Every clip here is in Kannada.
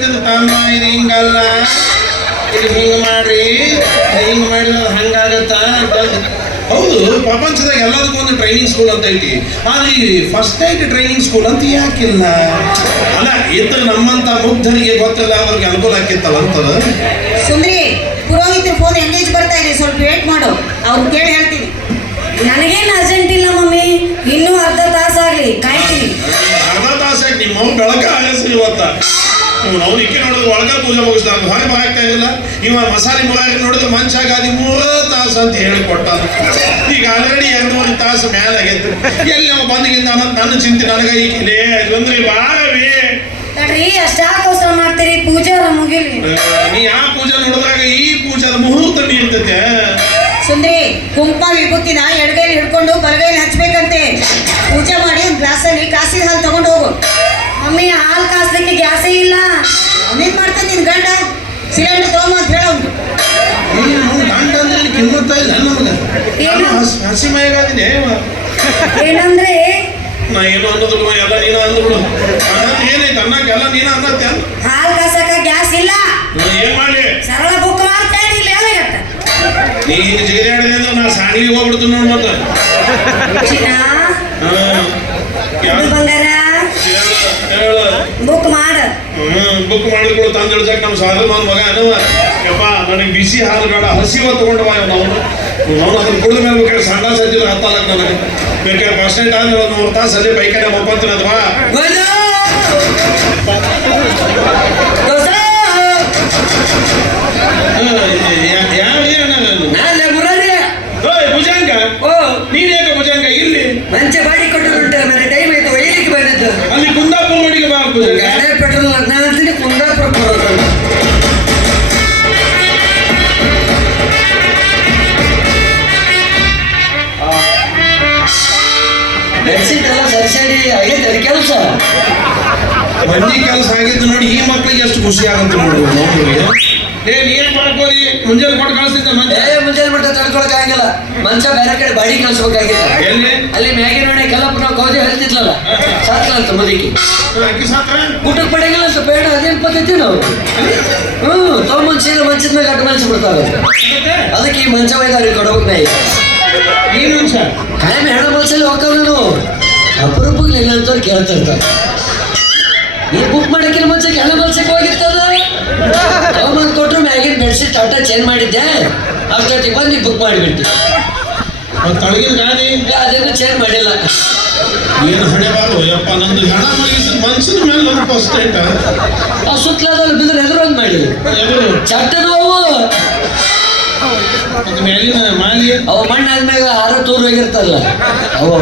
ಹೇಳ್ತಿದ್ರು ತಮ್ಮ ಇದು ಹಿಂಗಲ್ಲ, ಇದು ಹಿಂಗೆ ಮಾಡ್ರಿ, ಹಿಂಗೆ ಮಾಡಿದ್ರೆ ಹಂಗಾಗತ್ತ ಅಂತಂದು. ಹೌದು, ಪ್ರಪಂಚದಾಗ ಎಲ್ಲದಕ್ಕೂ ಒಂದು ಟ್ರೈನಿಂಗ್ ಸ್ಕೂಲ್ ಅಂತ ಐತಿ. ಆದ್ರೆ ಈ ಫಸ್ಟ್ ನೈಟ್ ಟ್ರೈನಿಂಗ್ ಸ್ಕೂಲ್ ಅಂತ ಯಾಕಿಲ್ಲ? ಅಲ್ಲ, ಇದ್ದ ನಮ್ಮಂತ ಮುಗ್ಧರಿಗೆ ಗೊತ್ತಿಲ್ಲ, ಅವ್ರಿಗೆ ಅನುಕೂಲ ಆಕಿತ್ತಲ್ಲ ಅಂತದ. ಸುಂದ್ರಿ, ಪುರೋಹಿತರ ಫೋನ್ ಎಂಗೇಜ್ ಬರ್ತಾ ಇದೆ, ಸ್ವಲ್ಪ ವೇಟ್ ಮಾಡು, ಅವ್ರು ಕೇಳಿ ಹೇಳ್ತೀನಿ. ನನಗೇನು ಅರ್ಜೆಂಟ್ ಇಲ್ಲ ಮಮ್ಮಿ, ಇನ್ನೂ ಅರ್ಧ ತಾಸಾಗ್ಲಿ ಕಾಯ್ತೀನಿ. ಅರ್ಧ ತಾಸಾಗಿ ನಿಮ್ಮ ಅವ್ನು ಬೆಳಕ ಆಯಸ್ಸು ಇವತ್ತ. ನಾವು ಇಕ್ಕೆ ನೋಡಿದ್ರೆ ಒಳಗ ಪೂಜೆ ಮುಗಿಸ್ತಾರೆ, ಹೊರಗೆ ಬರಾಕ್ತಾ ಇಲ್ಲ. ಇವ ಮಸಾಲೆ ಮುರಾಗಿ ನೋಡಿದ್ರೆ ಮಂಚಾಗಾದಿ 3 ತಾಸು ಅಂತ ಹೇಳಿಕೊಟ್ಟ. ಈಗ ಆಲ್ರೆಡಿ 2-3 ತಾಸು ಮೇಲೆ ಆಗೈತೆ. ಎಲ್ಲಿ ನಾವು ಬಂದಿಗಿಂದ ನನ್ನ ಚಿಂತೆ ನನಗೆ ಈಗಿಲೆ ಅಂದ್ರೆ ಬಾರವಿ ತಡ್ರಿ, ಅಷ್ಟಾಕ ಅವಸರ ಮಾಡ್ತೀರಿ, ಪೂಜೆ ಮುಗಿಲಿ. ನೀ ಯಾವ ಪೂಜೆ ನೋಡಿದ್ರಾಗ ಈ ಪೂಜಾದ ಮುಹೂರ್ತ ಇರ್ತೈತೆ. ಸುಂದ್ರಿ, ಕುಂಕುಮ ವಿಭೂತಿನ ಎಡಗೈಲಿ ಹಿಡ್ಕೊಂಡು ಬಲಗೈಲಿ ಹಚ್ಬೇಕಂತೆ. ಪೂಜೆ ಮಾಡಿ ಒಂದು ಗ್ಲಾಸಲ್ಲಿ ಕಾಸಿದ ಹಾಲು ತಗೊಂಡು ಹೋಗು. ಮಮ್ಮಿ, ಹಾಲು ಕಾಸ್ಲಿಕ್ಕೆ ಗ್ಯಾಸೇ ಇಲ್ಲ. ಅವನೇನ್ ಮಾಡ್ತಾನೆ ನಿನ್ ಗಂಡ? ಸಿಲಿಂಡರ್ ತಗೊಂಬ ಅಂತ ಹೇಳೋನು. ಗಂಡ ಅಂದ್ರೆ ಕಿಮ್ಮತ್ತ ಇಲ್ಲ ನಮಗೆ. ಹಸಿ ಮೈಗಾದಿನಿ ಏನಂದ್ರೆ ನಾ ಏನು ಅನ್ನೋದಿಲ್ವ, ಎಲ್ಲ ನೀನ ಅಂದ್ಬಿಡು. ಅನ್ನತ್ ಏನೈತೆ ಅನ್ನಕ್ಕೆ ಎಲ್ಲ ನೀನ ಅನ್ನತ್ತೆ. ಹಾಲು ಕಾಸಕ ಗ್ಯಾಸ್ ಇಲ್ಲ. ಏನ್ ಮಾಡಿ ಸರಳ ಬುಕ್ ಮಾಡ್ತೇನೆ, ಇಲ್ಲಿ ಏನಾಗತ್ತ? ನೀನು ಜಿಗಿದಾಡಿದೆ ಅಂದ್ರೆ ನಾ ಸಾಣಿಗೆ ಹೋಗ್ಬಿಡ್ತೀನಿ ನೋಡ್. ಮತ್ತೆ ಬಂಗಾರ ಬುಕ್ ಮಾಡ. ಬುಕ್ ಮಾಡಿದ್ರು ತಂದು ಇಳ್ಸಕ್ ನಮ್ಮ ಸಾಧನ ಮಗ ಅನ್ನವ. ಯಪ್ಪ, ನನಗೆ ಬಿಸಿ ಹಾಲು ಬೇಡ, ಹಸಿವ ತಗೊಂಡು ಬಾ. ನಾವು ಅದ್ರ ಕುಡಿದ ಮೇಲೆ ಬೇಕಾದ್ರೆ ಸಣ್ಣ ಸಜ್ಜಿಲ್ಲ ಹತ್ತಲಕ್ ನನಗೆ ಬೇಕಾದ್ರೆ ಬಸ್ ಸ್ಟ್ಯಾಂಡ್ ಆದ್ರೆ ಒಂದು 3 ತಾಸು ಸಜ್ಜೆ ಬೈಕನೆ ಮುಪ್ಪಂತೀನಿ ಅಥವಾ ಭುಜಂಗ. ನೀನ್ ಯಾಕೆ ಭುಜಂಗ ಇಲ್ಲಿ ಮಂಚ ಬಾಡಿ ಕೊಟ್ಟು ಮನೆ ಟೈಮ್ ಆಯ್ತು, ಒಯ್ಯಲಿಕ್ಕೆ ಬಂದಿದ್ದು. ಅಲ್ಲಿ ಕುಂದಾಪುರ ಮಡಿಗೆ ಬಾ ಭುಜಂಗ. ಪೆಟ್ರೋಲ್ ನಾನು ಅಂತೀನಿ ಕುಂದಾಪುರ ಬರೋದು. ಬೆಡ್ಶೀಟ್ ಎಲ್ಲ ಸರಿಸಡಿ ಆಗೈತೆ ಅದು ಕೆಲಸ. ಮಂದಿ ಕೆಲಸ ಆಗಿದ್ದು ನೋಡಿ, ಈ ಮಕ್ಳಿಗೆ ಎಷ್ಟು ಖುಷಿ ಆಗಂತ ನೋಡ್ಬೋದು. ನೀನ್ ಮಾಡ್ಕೋರಿ, ಮುಂಜಾನೆ ಕೊಟ್ಟು ಕಳಿಸ್ತಿದ್ದ ಮಂದಿ. ಮುಂಜಾನೆ ಬಿಟ್ಟು ತಡ್ಕೊಳಕ್ ಆಗಿಲ್ಲ, ಮಂಚ ಬೇರೆ ಕಡೆ ಬಾಡಿ ಕಳ್ಸ್ಬೇಕಾಗಿಲ್ಲ. ಎಲ್ಲಿ ಅಲ್ಲಿ ಮ್ಯಾಗಿ ನೋಡಿ ಕಲ್ಲಪ್ಪ ನಾವು ಕೌದಿ ಹೇಳ್ತಿದ್ಲಲ್ಲ, ಸಾತ್ಲಂತ ಮುದುಕಿ. ಅಕ್ಕಿ ಸಾತ್ರ ಊಟಕ್ಕೆ ಪಡೆಯಂಗಿಲ್ಲ ಅಂತ ಬೇಡ, ಅದೇನ್ ಪದ್ಧತಿ ನಾವು. ತೊಗೊಂಬಂದ್ ಸೀರೆ ಮಂಚದ ಮೇಲೆ ಅಡ್ಡ ಮಲ್ಸಿಬಿಡ್ತಾರೆ. ಅದಕ್ಕೆ ಈ ಮಂಚ ಒಯ್ದವ್ರಿಗೆ ಕೊಡ್ಬೇಕು ನಾ. ಈ ಮನುಷ್ಯ ಕಾಯಂ ಹೆಣ ಮಲ್ಸಲ್ಲಿ ಹೋಗ್ತಾವ. ಅಪರೂಪಕ್ಕೆ ಇಲ್ಲ ಅಂತವ್ರು ಕೇಳ್ತಿರ್ತಾರೆ. ಈ ಬುಕ್ ಮಾಡಕ್ಕಿನ ಮಂಚಕ್ಕೆ ಹೆಣ ಮಲ್ಸಕ್ಕೆ ಹೋಗಿರ್ತದ. ತೊಗೊಂಬಂದು ಕೊಟ್ಟರು ಮ್ಯಾಗಿನ ಬೆಡ್ಶೀಟ್ ಆಟ ಚೇಂಜ್ ಮಾಡಿದ್ದೆ, ಅಷ್ಟೊತ್ತಿಗೆ ಬಂದು ಬುಕ್ ಮಾಡಿಬಿಟ್ಟು ತಳಗಿನ ಗಾಡಿ ಅದೇನು ಚೇಂಜ್ ಮಾಡಿಲ್ಲ. ಏನು ಹಣೆಬಾರು ಯಪ್ಪ, ನಂದು ಹೆಣ ಮಲಗಿಸಿದ ಮನ್ಸಿನ ಮೇಲೆ ನನ್ನ ಫಸ್ಟ್ ಐಟ. ಆ ಸುತ್ತಲಾದಲ್ಲಿ ಬಿದ್ರೆ ಎದುರು ಮಾಡಿ ಚಟ್ಟ ನೋವು. ಮೇಲಿನ ಮಾಲಿ ಅವ ಮಣ್ಣಾದ್ಮೇಲೆ ಹಾರ ತೂರು ಹೋಗಿರ್ತಾರಲ್ಲ ಅವು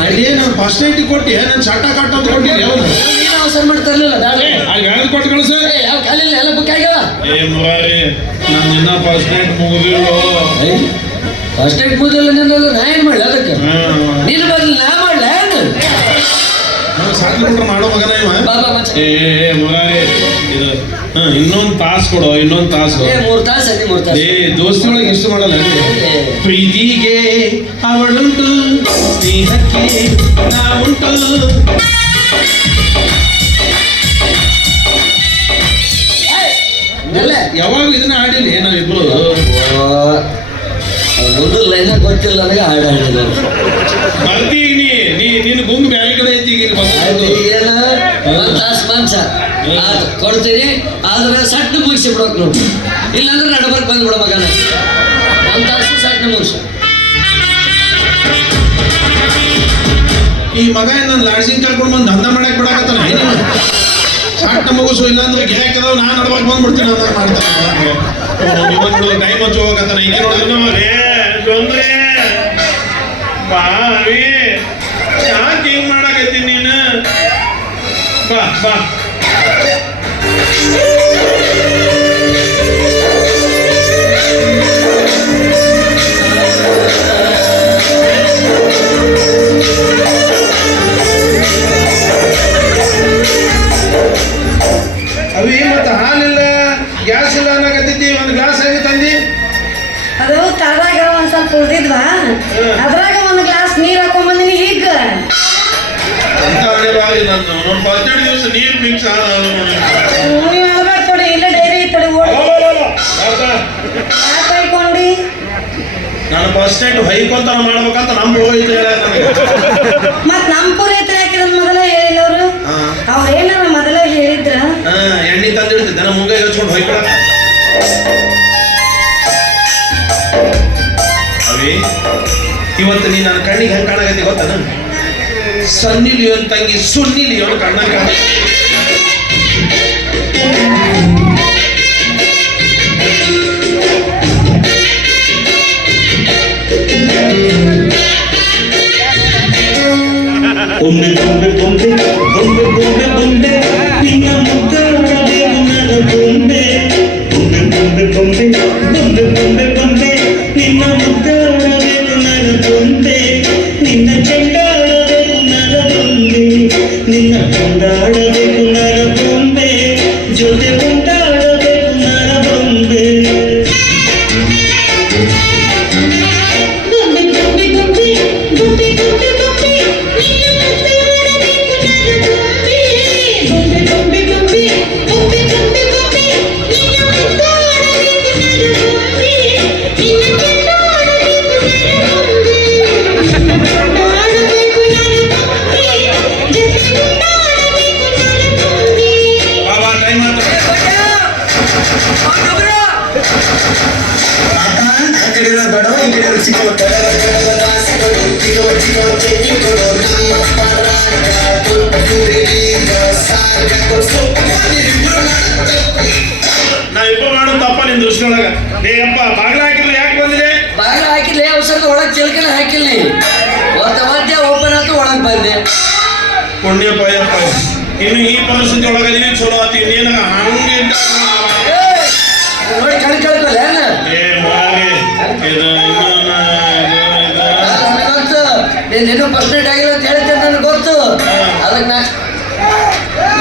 ಮಾಡಿ. ನಾನು ಫಸ್ಟ್ ನೈಟಿಗೆ ಕೊಟ್ಟಿ, ನಾನು ಚಟ್ಟ ಕಟ್ಟ ಅಂತ ಕೊಟ್ಟಿದ್ದೆ. ಅವನು ನೀನು ಅವಸರ ಮಾಡ್ತಾ ಇರ್ಲಿಲ್ಲ. ಯಾರು ಕೊಟ್ಟು ಕಳಿಸ ಯಾವ ಕಾಲಿಲ್ಲ, ಎಲ್ಲ ಬುಕ್ ಆಗ್ಯಾವ. ಮುರಾರಿ, ನಾನು ಇನ್ನ ಫಸ್ಟ್ ನೈಟ್ ಮುಗಿದಿಲ್ಲೋ. ಫಸ್ಟ್ ನೈಟ್ ಮುಗಿದಿಲ್ಲ ನಿನ್ನದು, ನಾ ಏನ್ ಮಾಡ್ಲಿ ಅದಕ್ಕೆ? ನಿನ್ನ ಬದಲು ನಾ ಮಾಡ್ಲ? ಸಾಕು ಬಿಟ್ರೆ ಮಾಡೋ ಮಗನ ಇವ. ಬಾಬಾ ಮಚ್ಚ ಮುರಾರಿ, ಇದು ಇನ್ನೊಂದು ತಾಸು ಕೊಡು, ಇನ್ನೊಂದು ತಾಸು. 3 ತಾಸು ಅದೇ 3 ತಾಸು. ದೋಸ್ತಿ ಒಳಗೆ ಇಷ್ಟು ಮಾಡಲ್ಲ. ಪ್ರೀತಿಗೆ ಅವಳುಂಟು, ಸ್ನೇಹಕ್ಕೆ ನಾವುಂಟು. ಯಾವಾಗ ಇದನ್ನ ಆಡಿಲ್ಲ ನಾವಿಬ್ರು. ಒಂದು ಲೈನ ಗೊತ್ತಿಲ್ಲ ನನಗೆ, ಹಾಡು ಹಾಡಿದ ಬರ್ತೀಗ ನೀನು ಗುಂಗು ಬೇರೆ ಕಡೆ ಐತಿ. ಈಗ ಏನ 1 ತಾಸು ಮಂಚ ಕೊಡ್ತೀನಿ, ಆದ್ರೆ ಸಣ್ಣ ಮುಗಿಸಿ ಬಿಡೋಕ್ ನೋಡಿ. ಇಲ್ಲಾಂದ್ರೆ ನಡಬರ್ಕ್ ಬಂದ್ಬಿಡೋ ಮಗನ. 1 ತಾಸು ಸಣ್ಣ ಮುಗಿಸು. ಈ ಮಗ ನನ್ನ ಲಾಡ್ಜಿಂಗ್ ಕರ್ಕೊಂಡು ಬಂದು ದಂಧ ಮಾಡಕ್ ಬಿಡಾಕತ್ತಾನ. ಸಣ್ಣ ಮುಗಿಸು, ಇಲ್ಲಾಂದ್ರೆ ಗಿರಾಕ್ ಅದಾವ, ನಾನು ನಡ್ಬಾರ್ದು ಬಂದ್ಬಿಡ್ತೀನಿ ಅಂತ ಮಾಡ್ತಾನೆ. ಟೈಮ್ ಹಚ್ಚಿ ಹೋಗತ್ತಾನ. ಈಗ ನೋಡಿದ್ರೆ ಬಾವಿ ಯಾಕೆ ಹಿಂಗ್ ಮಾಡಾಕತ್ತೀನಿ ನೀನು? ಬಾ ಬಾ. ಅವಿ ಮತ್ತೆ ಹಾಲಿಲ್ಲ, ಗ್ಯಾಸ್ ಇಲ್ಲ ಅನ್ನಕತ್ತಿದ್ದಿ, ಒಂದು ಗ್ಲಾಸ್ ಆಗಿ ತಂದಿ. ಅದು ತಳದಾಗ ಒಂದ್ ಸ್ವಲ್ಪ ಉಳ್ದಿದ್ವಾ, ಅದ್ರಾಗ 1 ಗ್ಲಾಸ್ ನೀರ್ ಹಾಕೊಂಡ್ ಬಂದಿನಿ. ಈಗ ಅಂತ ನಂದು ನೋಡಿ 12 ದಿವಸ ನೀರು ಮಿಕ್ಸ್ ಆದ ನೀವು ಹೇಳ್ಬೇಕು ತೊಡಿ ಇಲ್ಲ ಡೈರಿ ತೊಡಿ ಓಡಿ ಯಾಕೆ ಕೈಕೊಂಡಿ ನಾನು ಫಸ್ಟ್ ನೈಟ್ ಹೈಕೊಂತ ಮಾಡ್ಬೇಕಂತ ನಮ್ಮ ಹೋಯ್ತು ಹೇಳ ನನಗೆ ಮತ್ ನಮ್ ಪುರೋಹಿತರು ಯಾಕಿದ್ ಮೊದಲ ಹೇಳಿಲ್ಲ ಅವರು ಅವ್ರ ಏನಾರ ಮೊದಲ ಹೇಳಿದ್ರ ಎಣ್ಣೆ ತಂದಿಡ್ತಿದ್ದೆ ನಾನು ಮುಂಗೈ ಹಚ್ಕೊಂಡು ಹೊಯ್ಕೊಳ ಅವಿ ಇವತ್ತು ನೀ ನನ್ನ ಕಣ್ಣಿಗೆ ಹೆಂಗೆ ಕಾಣಾಗತ್ತಿ ಗೊತ್ತಾನ ಸನ್ನಿ ಲಿಯೋನ್ ತಂಗಿ ಸುನ್ನಿ ಲಿಯೋನ್ ಕಣ್ಣಾಗ ಬೊಂಬೆ ಬೊಂಬೆ ಬೊಂಬೆ ಬೊಂಬೆ ಬೊಂಬೆ ಬೊಂಬೆ ನಿನ್ನ ಮುದ್ದಾಡಬೇಕು ನನ್ನ ಬೊಂಬೆ ಬೊಂಬೆ ಬೊಂಬೆ ಬೊಂಬೆ ಬೊಂಬೆ ಬೊಂಬೆ ಬೊಂಬೆ ನಿನ್ನ ಮುದ್ದಾಡಬೇಕು ನನ್ನ ಬೊಂಬೆ ನಿನ್ನ ಚೆಂಡಾಡಬೇಕು ನನ್ನ ಬೊಂಬೆ ನಿನ್ನ ಕೊಂಡಾಡಬೇಕು ನನ್ನ ಬೊಂಬೆ ಜೊತೆ ಕೊಂಡಾಡಬೇಕು ನನ್ನ ಬೊಂಬೆ ಬಾಬಾ ಟೈಮ್ ಆಯ್ತು ನಾವಿಬ್ಬರು ಮಾಡೋ ತಪ್ಪ ನಿನ್ ದೃಷ್ಟಿಯೊಳಗ ಏ ಅಪ್ಪ ಬಾಗಿಲ ಹಾಕಿದ್ರೆ ಯಾಕೆ ಬಂದಿದೆ ಬಾಗಿಲು ಹಾಕಿಲ್ಲ ಔಷಧ ಒಳಗೆ ಚಿಲ್ಕನ ಹಾಕಿಲ್ಲ ಮಧ್ಯ ಓಪನ್ ಆಯ್ತು ಒಳಗೆ ಬಂದೆ ಪುಣ್ಯಪ್ಪ ಯಪ್ಪ ಇನ್ನು ಈ ಪರಿಸ್ಥಿತಿ ಒಳಗದೀನಿ ಚಲೋ ಆತಿ ಇನ್ನೇನ ಹಂಗೆ ನೋಡಿ ಕಣ್ ಕೇಳ್ಕೊಲ್ಲ ಏನ ಏ ಮಾಗೆ ಇದು ಇನ್ನೂ ನನಗೆ ಗೊತ್ತು ನೀನು ಇನ್ನೂ ಫಸ್ಟ್ ನೈಟ್ ಆಗಿಲ್ಲ ಅಂತ ಹೇಳ್ತೇನೆ ನನಗೆ ಗೊತ್ತು ಅದಕ್ಕೆ ನಾ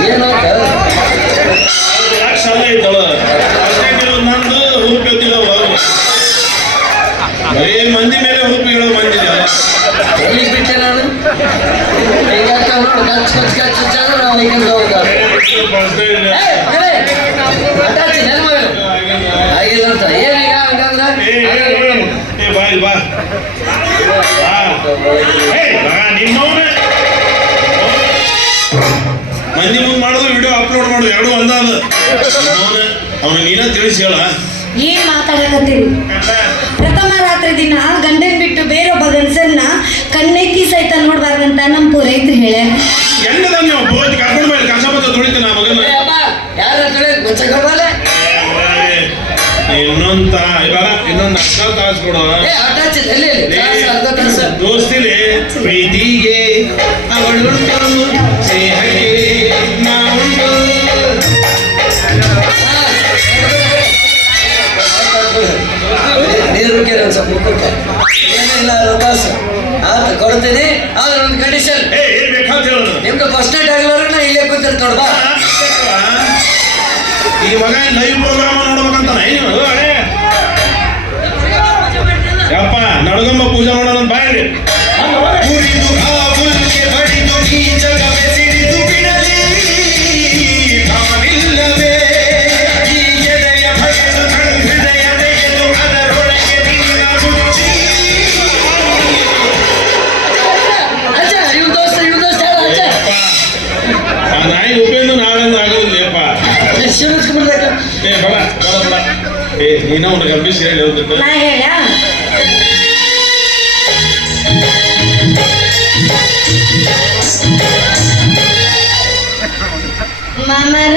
ಏನು ಯಾಕೆ ಸಲ ಐತಳ ನಂದು ಹುರುಪು ಎದ್ದಿಲ್ಲ ಬರೀ ಮಂದಿ ಮೇಲೆ ಹುರುಪು ಹೇಳೋ ಮಂದಿ ಎಲ್ಲಿಗೆ ಬಿಟ್ಟೆ ನಾನು ಹಿಂಗಾಕ ನೋಡು ಕಚ್ ಕಚ್ ಕಚ್ ಕಚ್ ಅಂದ್ರೆ ನಾವು ಹಿಂಗೆ ಹೋಗ್ತಾರೆ ಆಗಿಲ್ಲ ಅಂತ ಏನೀಗ ಹಂಗಂದ್ರೆ ಬಾಯ್ ಬಾ ನಿಮ್ಮವನೇ ಮಂದಿ ಮುಂದೆ ಮಾಡೋದು ವಿಡಿಯೋ ಅಪ್ಲೋಡ್ ಮಾಡೋದು ಎರಡೂ ಒಂದಾದ ಅವನು ನೀನ ತಿಳಿಸಿ ಹೇಳ ಏನ್ ಮಾತಾಡಕತ್ತೀರಿ ಪ್ರಥಮ ರಾತ್ರಿ ದಿನ ಗಂಡನ್ ಬಿಟ್ಟು ಬೇರೊಬ್ಬ ಗಂಡಸನ್ನ ಕಣ್ಣೆತ್ತಿ ಸಹಿತ ನೋಡ್ಬಾರ್ದಂತ ನಮ್ ಪುರೋಹಿತರು ಹೇಳ್ಯಾರ ಹೆಂಗದ ನೀವು ಬೋದ್ ಕರ್ಕೊಂಡು ಮೇಲೆ ಕಸ ಬತ್ತ ತುಳಿತ ನಾ ಮಗನ ಯಾರ ಮುಚ್ಚಕೊಡ್ಬಲ್ಲ ಇನ್ನೊಂದು ಇವಾಗ ಇನ್ನೊಂದು ಅರ್ಧ ತಾಸು ಕೊಡು ದೋಸ್ತಿಲಿ ಪ್ರೀತಿಗೆ ಅವಳುಂಟು ಸ್ನೇಹಕ್ಕೆ ನಾವುಂಟು ನೀರು ಒಂದು ಸ್ವಲ್ಪ ಏನಿಲ್ಲ ಅವಕಾಶ ಆತ ಕೊಡ್ತೀನಿ ಆದ್ರೆ ಒಂದು ಕಂಡೀಷನ್ ಏನ್ ಬೇಕಂತ ಹೇಳೋದು ನಿಮ್ದು ಫಸ್ಟ್ ನೈಟ್ ಆಗಿಲ್ಲವ್ರು ನಾ ಇಲ್ಲೇ ಕೂತಿರ್ತ ನೋಡ್ಬಾ ಈ ಮಗ ಲೈವ್ ಪ್ರೋಗ್ರಾಮ್ ನೋಡ್ಬೇಕಂತ ನೀವು ಯಪ್ಪ ನಡಗಮ್ಮ ಪೂಜೆ ಮಾಡೋಣ ಬಾಯಲ್ಲಿ ಕುರಿದು ಕಾವುಲ್ಗೆ ಬಡಿದು ಈ ಜಗವೇ ಸಿಡಿದು ಬಿಡಲಿ ನಾನಿಲ್ಲವೇ ಈ ಎದೆಯ ಬಗೆದು ಹೃದಯ ತೆಗೆದು ಅದರೊಳಗೆ ನಿನ್ನ ಮುಚ್ಚಿ ಅಜ್ಜ ಇವ್ ದೋಸ್ತ ಅಜ್ಜ ಆ ನಾಯಿ ಉಪೇಂದ್ರ ನಾಳೆಂದು ಆಗೋದಿಲ್ಲಪ್ಪ ಶಿವಸ್ಕೊಂಡ್ಬಿಡ್ಬೇಕು ಏ ಬಡ ಬಡ ಬಡ ಏ ನೀನ ಒಂದು ಗಂಭೀರ ಹೇಳಿ ಹೋಗುತ್ತೆ ನಾ ಹೇಳ ಮಾಮರ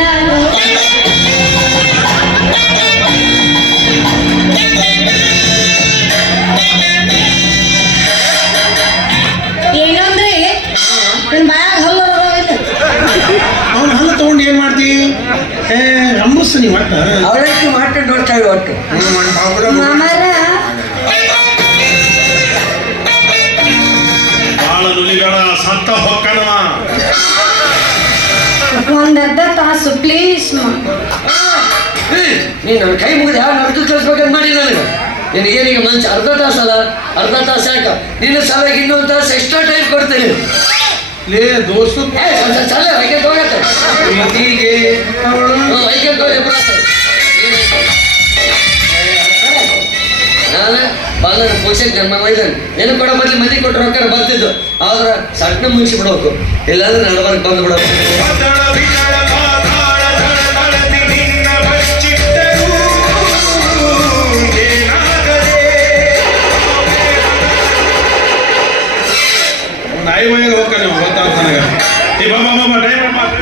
ಏನಂದ್ರೆ ನನ್ ಬಾಯಾಗ ಹಲ್ಲು ಅವ್ನು ಹಲ್ಲ ತಗೊಂಡು ಏನ್ ಮಾಡ್ತಿ ಏ ರಂಬಸ್ ನೀ ಮಟ್ಟ ಅವಳಕ್ಕೆ ಮಾಡ್ಕೊಂಡು ನೋಡ್ತಾವೆ ಒಟ್ಟು ಮಾಮರ ಬಾಳ ನುಲಿಗಳ ಸತ್ತ ಹೊಕ್ಕಣವ ಒಂದ್ ಅರ್ಧ ತಾಸು ಪ್ಲೀಸ್ ನೀನು ನನ್ನ ಕೈ ಮುಗಿದು ಯಾವ ನಡ್ದು ಕಳಿಸ್ಬೇಕಂತ ಮಾಡಿ ನನಗೆ ನಿನಗೇನೀಗ ಮಂಚ ಅರ್ಧ ತಾಸು ಅಲ್ಲ ಅರ್ಧ ತಾಸು ಯಾಕ ನಿನ್ನ ಸಲಗ ಇನ್ನೊಂದು ತಾಸು ಎಕ್ಸ್ಟ್ರಾ ಟೈಮ್ ಕೊಡ್ತೀನಿ ಲೇ ದೋಸ್ತು ಚಲ ವೈಕೆಟ್ ಹೋಗತ್ತೆ ಪ್ರೀತಿಗೆ ಅವಳು ವೈಕೆಟ್ ಹೋಗಿ ನಾನು ಬಾಲನ ಪೋಷಕ್ ನಮ್ಮ ಮೈದಾನ ಏನು ಕೊಡೋ ಬದಲು ಮಂದಿ ಕೊಟ್ಟು ರೊಕ್ಕ ಬರ್ತಿದ್ದು ಆದ್ರೆ ಸಣ್ಣ ಮುಗಿಸಿ ಬಿಡೋಕು ಇಲ್ಲಾಂದ್ರೆ ನಡಬರ್ಕ್ ಬಂದು ಬಿಡೋಕು ಮಾತಾಡ ಬಿಡಾಡ ಮಾತಾಡ ದಳದಳದಿ ನಿನ್ನ ಬಚ್ಚಿಟ್ಟರು ಏನಾಗದೆ ನಾಯಿ ಮೈಯಾಗ ಹೋಗ್ಕ ನೀವು ಗೊತ್ತಾಗ ನನಗ ಈ ಬಾಬಾ ಬಾಬಾ ಟೈಮ್ ಮಾತು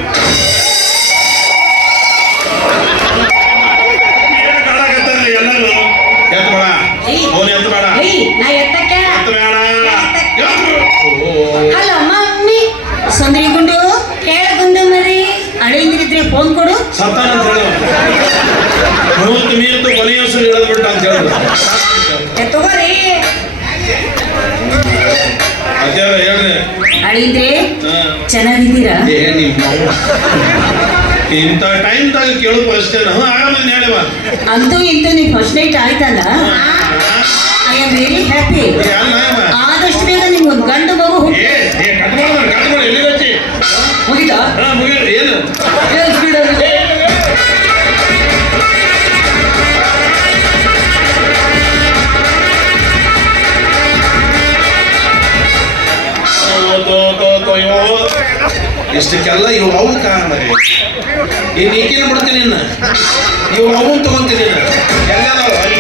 ಏನು ಕಾಡಾಕತ್ತಾರ್ರಿ ಎಲ್ಲರೂ ಎತ್ತ ಬೇಡ ಫೋನ್ ಎತ್ತ ಬೇಡ ನಾ ಎತ್ತಕ್ಕೆ ಎತ್ತ ಬೇಡ ಹಲೋ ಮಮ್ಮಿ ಸುಂದರಿ ಗುಂಡು ಕೇಳಗುಂದು ಮರಿ ಅಳಿಂದ್ರಿದ್ರೆ ಫೋನ್ ಕೊಡು. ಸತ್ತಾನ ಅಂತ ಹೇಳು ಮೂವತ್ತು ಮೀರ್ತು ಕೊನೆಯ ಹೆಸರು ಹೇಳದ್ಬಿಟ್ಟ ಅಂತ ಹೇಳು ತಗೋರಿ ಅದ್ಯಾರ ಹೇಳ್ರಿ ಅಳಿಂದ್ರೆ ಹಾ. ಚೆನ್ನಾಗಿದ್ದೀರಾ? ಏ ನಿಮ್ಮ ಇಂಥ ಟೈಮ್ದಾಗ ಕೇಳೋ ಪರಿಸ್ಥಿತಿ ಆರಾಮ ಹೇಳವ ಅಂತೂ ಇಂತೂ ನೀವು ಫಸ್ಟ್ ನೈಟ್ ಆಯ್ತಲ್ಲ, ಐ ಆಮ್ ವೆರಿ ಹ್ಯಾಪಿ. ಆದಷ್ಟು ಬೇಗ ನಿಮ್ಗೊಂದು ಗಂಡು ಮಗು ಹುಟ್ಟಿ ಕಟ್ಕೊಂಡು ಎಲ್ಲಿ ಹಚ್ಚಿ ಮುಗಿತಾ ಮುಗಿ ಏನು ಏನು ಸ್ಪೀಡ್ ಆಗಿದೆ ಇಷ್ಟಕ್ಕೆಲ್ಲ ಇವ್ ಅವು ಕಾರಣ ಇನ್ನು ಈಗಿನ ಬಿಡ್ತೀನಿ ಇನ್ನು ಇವ್ ಅವನ್ ತಗೊಂತೀನಿ ಎಲ್ಲ